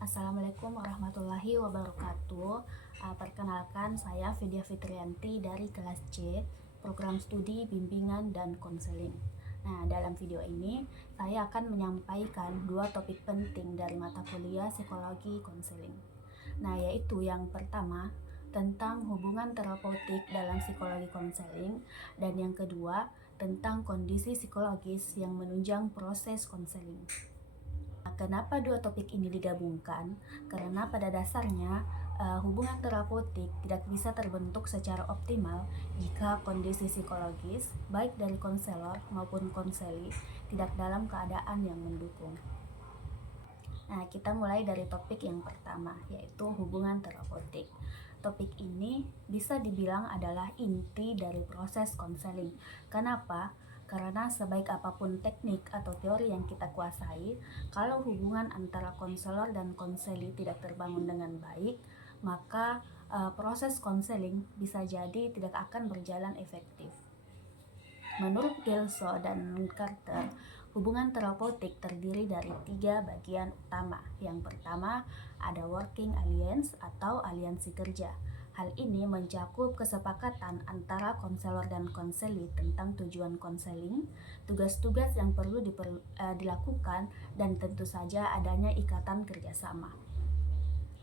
Assalamualaikum warahmatullahi wabarakatuh. Perkenalkan, saya Vidya Fitrianti dari kelas C, Program Studi Bimbingan dan Konseling. Nah, dalam video ini saya akan menyampaikan dua topik penting dari mata kuliah Psikologi Konseling. Nah, yaitu yang pertama tentang hubungan terapeutik dalam psikologi konseling, dan yang kedua tentang kondisi psikologis yang menunjang proses konseling. Kenapa dua topik ini digabungkan? Karena pada dasarnya hubungan terapeutik tidak bisa terbentuk secara optimal jika kondisi psikologis baik dari konselor maupun konseli tidak dalam keadaan yang mendukung. Nah, kita mulai dari topik yang pertama, yaitu hubungan terapeutik. Topik ini bisa dibilang adalah inti dari proses konseling. Kenapa? Karena sebaik apapun teknik atau teori yang kita kuasai, kalau hubungan antara konselor dan konseli tidak terbangun dengan baik, maka proses konseling bisa jadi tidak akan berjalan efektif. Menurut Gelso dan Carter, hubungan terapeutik terdiri dari 3 bagian utama. Yang pertama, ada working alliance atau aliansi kerja. Hal ini mencakup kesepakatan antara konselor dan konseli tentang tujuan konseling, tugas-tugas yang perlu dilakukan, dan tentu saja adanya ikatan kerjasama.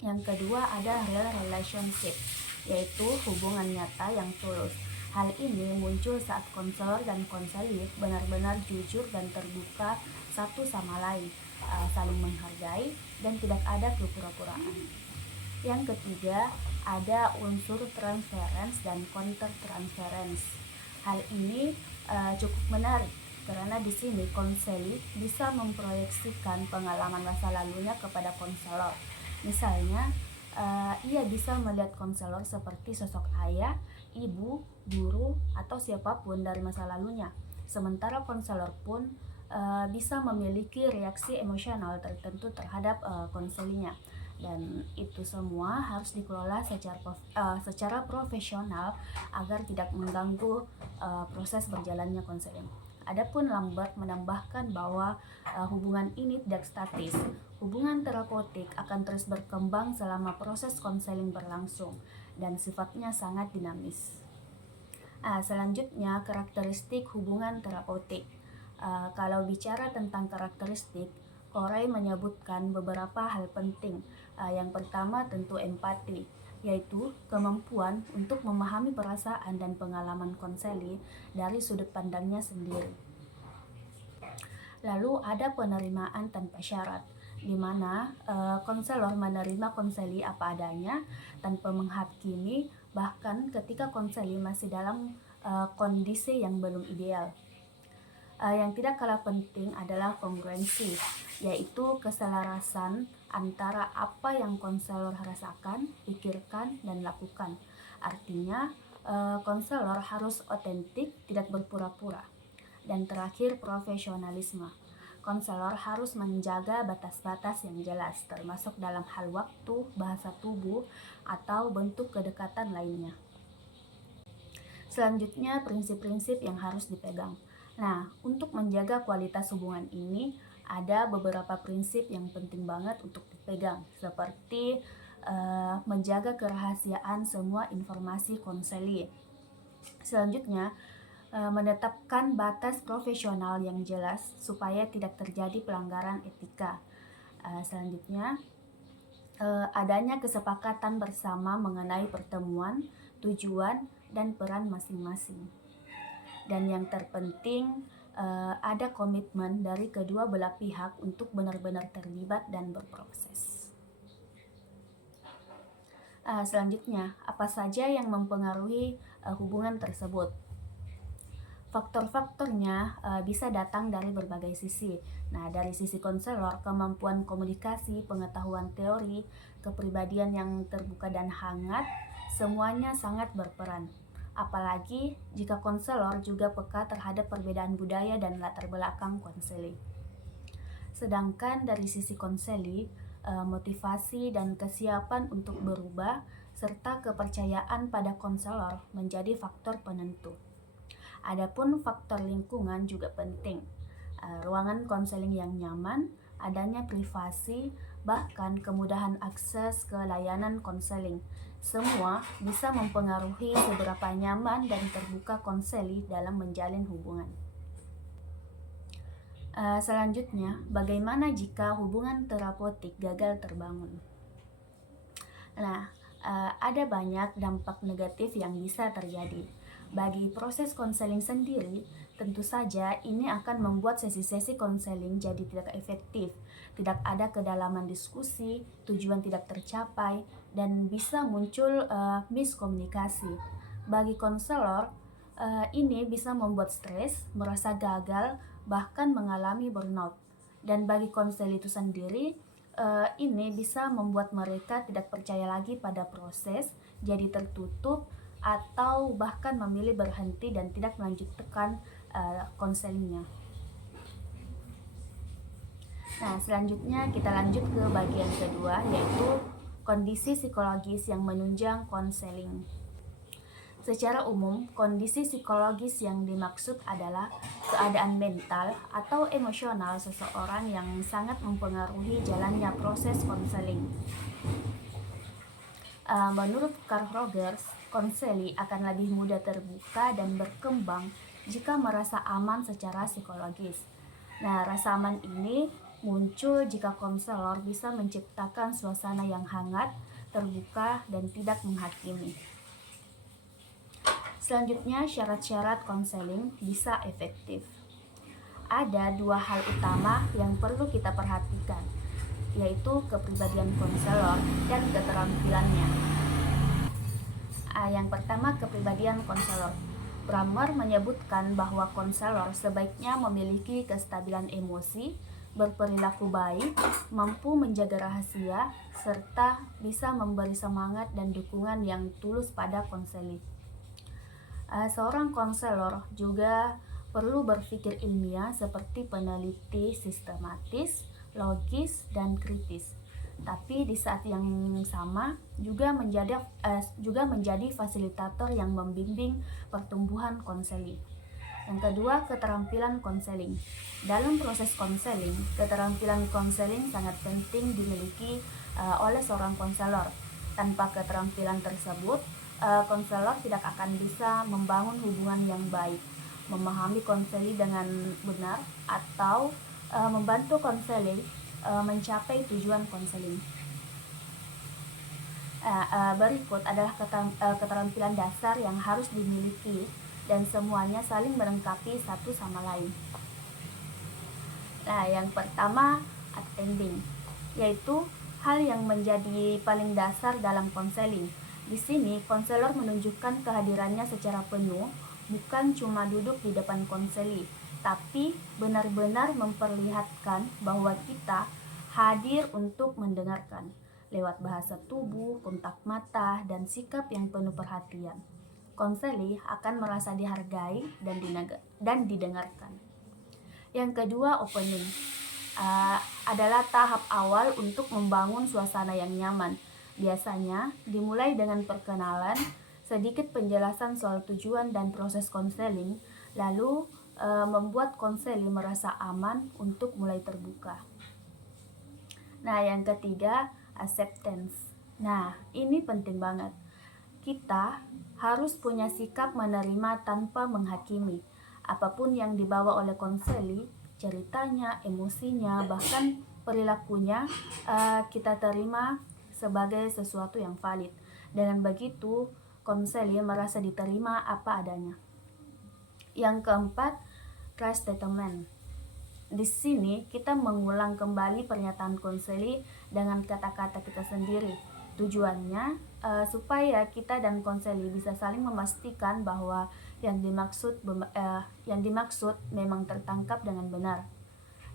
Yang kedua, ada real relationship, yaitu hubungan nyata yang tulus. Hal ini muncul saat konselor dan konseli benar-benar jujur dan terbuka satu sama lain, saling menghargai, dan tidak ada kepura-puraan. Yang ketiga, ada unsur transference dan counter transference. Hal ini cukup menarik karena di sini konseli bisa memproyeksikan pengalaman masa lalunya kepada konselor. Misalnya, ia bisa melihat konselor seperti sosok ayah, ibu, guru, atau siapapun dari masa lalunya. Sementara konselor pun bisa memiliki reaksi emosional tertentu terhadap konselinya. Dan itu semua harus dikelola secara profesional agar tidak mengganggu proses berjalannya konseling. Adapun Lambert menambahkan bahwa hubungan ini tidak statis. Hubungan terapeutik akan terus berkembang selama proses konseling berlangsung dan sifatnya sangat dinamis. Selanjutnya, karakteristik hubungan terapeutik. Kalau bicara tentang karakteristik, Corey menyebutkan beberapa hal penting. Yang pertama tentu empati, yaitu kemampuan untuk memahami perasaan dan pengalaman konseli dari sudut pandangnya sendiri. Lalu ada penerimaan tanpa syarat, di mana konselor menerima konseli apa adanya tanpa menghakimi, bahkan ketika konseli masih dalam kondisi yang belum ideal. Yang tidak kalah penting adalah kongruensi, yaitu keselarasan antara apa yang konselor rasakan, pikirkan, dan lakukan. Artinya, konselor harus otentik, tidak berpura-pura. Dan terakhir, profesionalisme. Konselor harus menjaga batas-batas yang jelas, termasuk dalam hal waktu, bahasa tubuh, atau bentuk kedekatan lainnya. Selanjutnya, prinsip-prinsip yang harus dipegang. Nah, untuk menjaga kualitas hubungan ini, ada beberapa prinsip yang penting banget untuk dipegang, seperti menjaga kerahasiaan semua informasi konseli. Selanjutnya, menetapkan batas profesional yang jelas supaya tidak terjadi pelanggaran etika. Selanjutnya, adanya kesepakatan bersama mengenai pertemuan, tujuan, dan peran masing-masing. Dan yang terpenting, ada komitmen dari kedua belah pihak untuk benar-benar terlibat dan berproses. Selanjutnya, apa saja yang mempengaruhi hubungan tersebut? Faktor-faktornya bisa datang dari berbagai sisi. Nah, dari sisi konselor, kemampuan komunikasi, pengetahuan teori, kepribadian yang terbuka dan hangat, semuanya sangat berperan. Apalagi jika konselor juga peka terhadap perbedaan budaya dan latar belakang konseli. Sedangkan dari sisi konseli, motivasi dan kesiapan untuk berubah serta kepercayaan pada konselor menjadi faktor penentu. Adapun faktor lingkungan juga penting. Ruangan konseling yang nyaman, adanya privasi, bahkan kemudahan akses ke layanan konseling. Semua bisa mempengaruhi seberapa nyaman dan terbuka konseli dalam menjalin hubungan. Selanjutnya, bagaimana jika hubungan terapeutik gagal terbangun? Nah, ada banyak dampak negatif yang bisa terjadi. Bagi proses konseling sendiri, tentu saja ini akan membuat sesi-sesi konseling jadi tidak efektif, tidak ada kedalaman diskusi, tujuan tidak tercapai, dan bisa muncul miskomunikasi. Bagi konselor, ini bisa membuat stres, merasa gagal, bahkan mengalami burnout. Dan bagi konsel itu sendiri, ini bisa membuat mereka tidak percaya lagi pada proses, jadi tertutup, atau bahkan memilih berhenti dan tidak melanjutkan konselingnya. Nah, selanjutnya kita lanjut ke bagian kedua, yaitu kondisi psikologis yang menunjang konseling. Secara umum, kondisi psikologis yang dimaksud adalah keadaan mental atau emosional seseorang yang sangat mempengaruhi jalannya proses konseling. Menurut Carl Rogers, konseli akan lebih mudah terbuka dan berkembang jika merasa aman secara psikologis. Nah, rasa aman ini muncul jika konselor bisa menciptakan suasana yang hangat, terbuka, dan tidak menghakimi. Selanjutnya, syarat-syarat konseling bisa efektif. Ada dua hal utama yang perlu kita perhatikan, yaitu kepribadian konselor dan keterampilannya. Yang pertama, kepribadian konselor. Brammer menyebutkan bahwa konselor sebaiknya memiliki kestabilan emosi, berperilaku baik, mampu menjaga rahasia, serta bisa memberi semangat dan dukungan yang tulus pada konseli. Seorang konselor juga perlu berpikir ilmiah seperti peneliti sistematis, logis, dan kritis. Tapi di saat yang sama juga menjadi fasilitator yang membimbing pertumbuhan konseli. Yang kedua, keterampilan konseling. Dalam proses konseling, keterampilan konseling sangat penting dimiliki oleh seorang konselor. Tanpa keterampilan tersebut, konselor tidak akan bisa membangun hubungan yang baik, memahami konseli dengan benar, atau membantu konseli mencapai tujuan konseling. Berikut adalah keterampilan dasar yang harus dimiliki dan semuanya saling melengkapi satu sama lain. Nah, yang pertama, attending, yaitu hal yang menjadi paling dasar dalam konseling. Di sini, konselor menunjukkan kehadirannya secara penuh, bukan cuma duduk di depan konseli, tapi benar-benar memperlihatkan bahwa kita hadir untuk mendengarkan lewat bahasa tubuh, kontak mata, dan sikap yang penuh perhatian. Konseli akan merasa dihargai dan didengarkan. Yang kedua, opening adalah tahap awal untuk membangun suasana yang nyaman. Biasanya dimulai dengan perkenalan, sedikit penjelasan soal tujuan dan proses konseling, lalu membuat konseli merasa aman untuk mulai terbuka. Nah, yang ketiga, acceptance. Nah, ini penting banget. Kita harus punya sikap menerima tanpa menghakimi. Apapun yang dibawa oleh konseli, ceritanya, emosinya, bahkan perilakunya, kita terima sebagai sesuatu yang valid. Dengan begitu, konseli merasa diterima apa adanya. Yang keempat, trust statement. Di sini kita mengulang kembali pernyataan konseli dengan kata-kata kita sendiri. Tujuannya supaya kita dan konseli bisa saling memastikan bahwa yang dimaksud memang tertangkap dengan benar.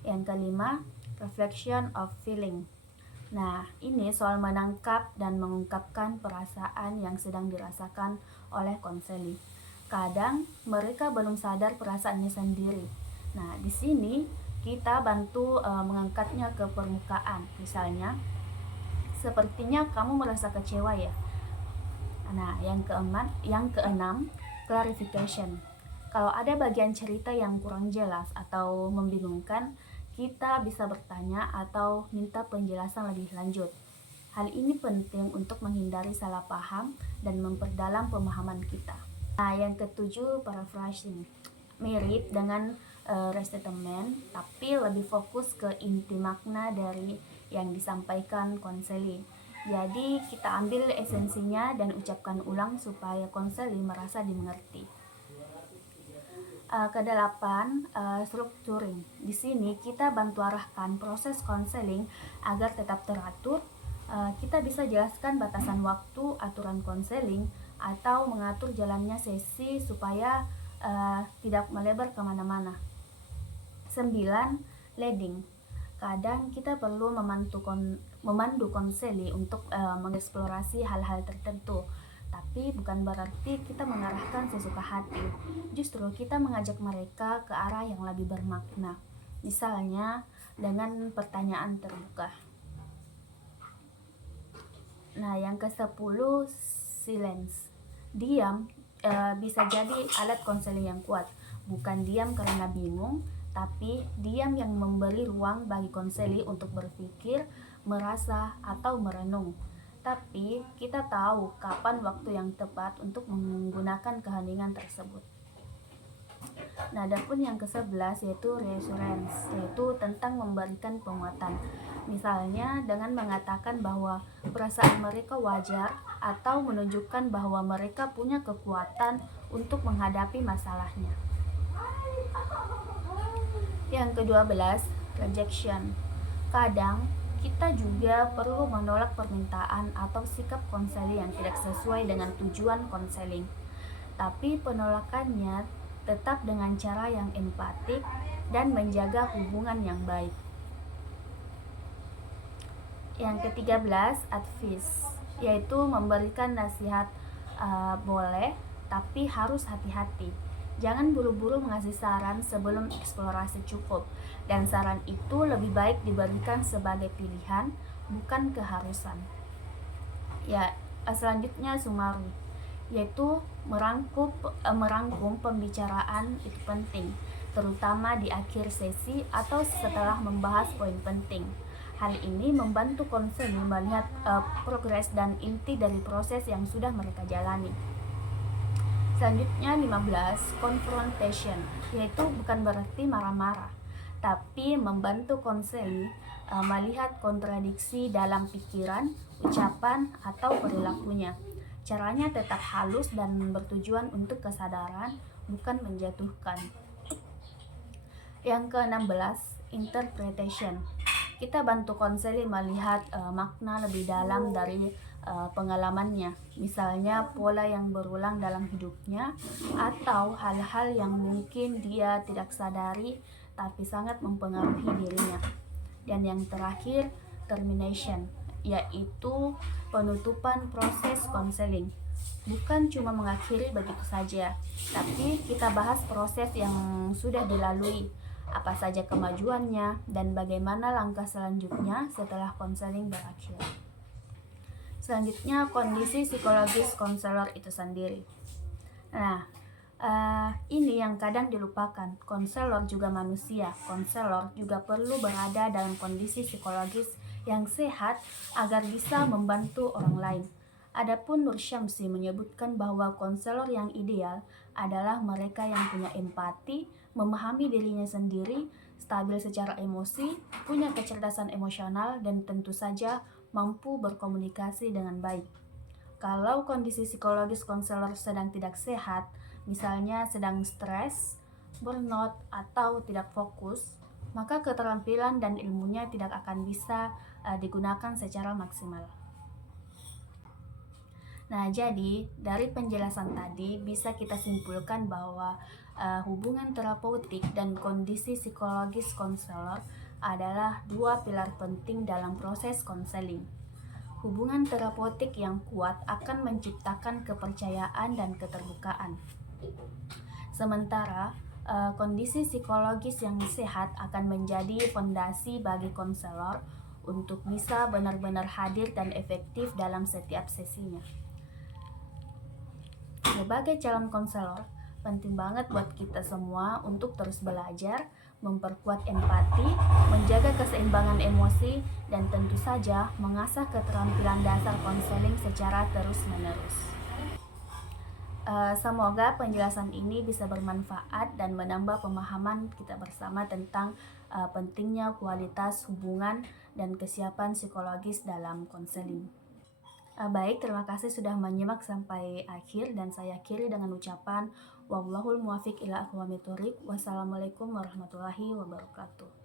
Yang kelima, reflection of feeling. Nah, ini soal menangkap dan mengungkapkan perasaan yang sedang dirasakan oleh konseli. Kadang mereka belum sadar perasaannya sendiri. Nah, di sini kita bantu mengangkatnya ke permukaan. Misalnya, sepertinya kamu merasa kecewa ya. Nah, yang keenam, clarification. Kalau ada bagian cerita yang kurang jelas atau membingungkan, kita bisa bertanya atau minta penjelasan lebih lanjut. Hal ini penting untuk menghindari salah paham dan memperdalam pemahaman kita. Nah, yang ketujuh, paraphrasing. Mirip dengan restatement, tapi lebih fokus ke inti makna dari yang disampaikan konseling. Jadi kita ambil esensinya dan ucapkan ulang supaya konseling merasa dimengerti. Kedelapan, structuring. Di sini kita bantu arahkan proses konseling agar tetap teratur. Kita bisa jelaskan batasan waktu, aturan konseling, atau mengatur jalannya sesi supaya tidak melebar kemana-mana. 9. Leading. Kadang kita perlu memandu konseli untuk mengeksplorasi hal-hal tertentu, tapi bukan berarti kita mengarahkan sesuka hati. Justru kita mengajak mereka ke arah yang lebih bermakna, misalnya dengan pertanyaan terbuka. Nah, yang ke-10, silence. Diam bisa jadi alat konseling yang kuat. Bukan diam karena bingung, tapi diam yang memberi ruang bagi konseli untuk berpikir, merasa, atau merenung. Tapi kita tahu kapan waktu yang tepat untuk menggunakan keheningan tersebut. Nah, adapun yang ke-11 yaitu reassurance, yaitu tentang memberikan penguatan. Misalnya dengan mengatakan bahwa perasaan mereka wajar atau menunjukkan bahwa mereka punya kekuatan untuk menghadapi masalahnya. Yang ke-12, rejection. Kadang kita juga perlu menolak permintaan atau sikap konseling yang tidak sesuai dengan tujuan konseling. Tapi penolakannya tetap dengan cara yang empatik dan menjaga hubungan yang baik. Yang ke-13, advice, yaitu memberikan nasihat. Boleh, tapi harus hati-hati. Jangan buru-buru mengasih saran sebelum eksplorasi cukup, dan saran itu lebih baik diberikan sebagai pilihan, bukan keharusan. Ya, selanjutnya summary, yaitu merangkum pembicaraan itu penting, terutama di akhir sesi atau setelah membahas poin penting. Hal ini membantu konseling melihat progres dan inti dari proses yang sudah mereka jalani. Selanjutnya 15, confrontation, yaitu bukan berarti marah-marah, tapi membantu konseling melihat kontradiksi dalam pikiran, ucapan, atau perilakunya. Caranya tetap halus dan bertujuan untuk kesadaran, bukan menjatuhkan. Yang ke-16, interpretation. Kita bantu konseling melihat makna lebih dalam dari pengalamannya, misalnya pola yang berulang dalam hidupnya atau hal-hal yang mungkin dia tidak sadari tapi sangat mempengaruhi dirinya. Dan yang terakhir, termination, yaitu penutupan proses konseling. Bukan cuma mengakhiri begitu saja, tapi kita bahas proses yang sudah dilalui, apa saja kemajuannya, dan bagaimana langkah selanjutnya setelah konseling berakhir. Selanjutnya, kondisi psikologis konselor itu sendiri. Nah, ini yang kadang dilupakan. Konselor juga manusia. Konselor juga perlu berada dalam kondisi psikologis yang sehat agar bisa membantu orang lain. Adapun Nur Syamsi menyebutkan bahwa konselor yang ideal adalah mereka yang punya empati, memahami dirinya sendiri, stabil secara emosi, punya kecerdasan emosional, dan tentu saja mampu berkomunikasi dengan baik. Kalau kondisi psikologis konselor sedang tidak sehat, misalnya sedang stres, burnout, atau tidak fokus, maka keterampilan dan ilmunya tidak akan bisa digunakan secara maksimal. Nah, jadi dari penjelasan tadi bisa kita simpulkan bahwa hubungan terapeutik dan kondisi psikologis konselor adalah dua pilar penting dalam proses konseling. Hubungan terapeutik yang kuat akan menciptakan kepercayaan dan keterbukaan. Sementara kondisi psikologis yang sehat akan menjadi fondasi bagi konselor untuk bisa benar-benar hadir dan efektif dalam setiap sesinya. Sebagai calon konselor, penting banget buat kita semua untuk terus belajar, memperkuat empati, menjaga keseimbangan emosi, dan tentu saja mengasah keterampilan dasar konseling secara terus-menerus. Semoga penjelasan ini bisa bermanfaat dan menambah pemahaman kita bersama tentang pentingnya kualitas hubungan dan kesiapan psikologis dalam konseling. Baik, terima kasih sudah menyimak sampai akhir dan saya akhiri dengan ucapan wallahul muwafiq ila aqwamit thoriq. Wassalamualaikum warahmatullahi wabarakatuh.